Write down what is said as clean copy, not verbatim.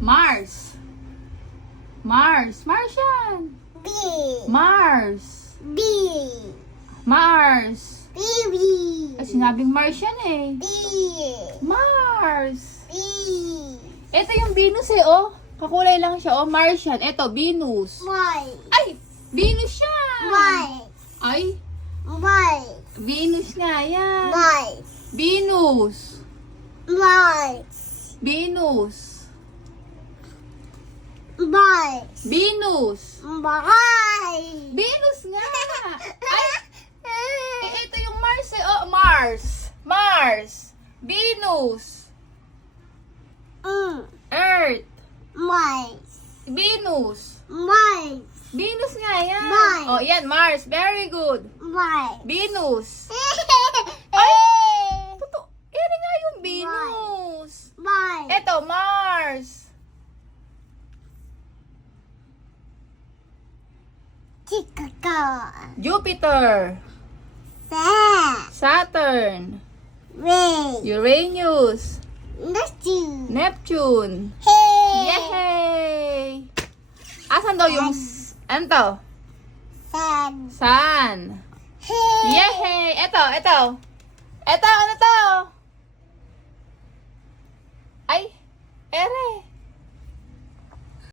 Mars. Mars. Martian. B. Mars. B. Mars. Baby. Ay, sinabing Martian eh. B. Mars. B. Ito yung Venus eh, oh. Kakulay lang siya, oh. Martian. Ito, Venus. Y. Ay! Venus siya! Y. Ay! Y. Venus nga yan. Y. Venus. Y. Venus. Y. Venus. Y. Venus nga! Ay! Ito yung Mars eh, oh. Mars. Mars. Venus. Earth. Y. Venus. Y. Venus nga yan. Mars. Oh, yan, Mars. Very good. Y. Venus. Ay! Totoo. Yan nga yung Venus. Y. Eto, Mars. Chicago. Jupiter. Saturn. Ray. Uranus. Neptune. Neptune. Hey. Yay! Asan daw yung... Ano to? Sun. Sun. Hey. Yay! Eto. Eto, ano to? Ay, ere.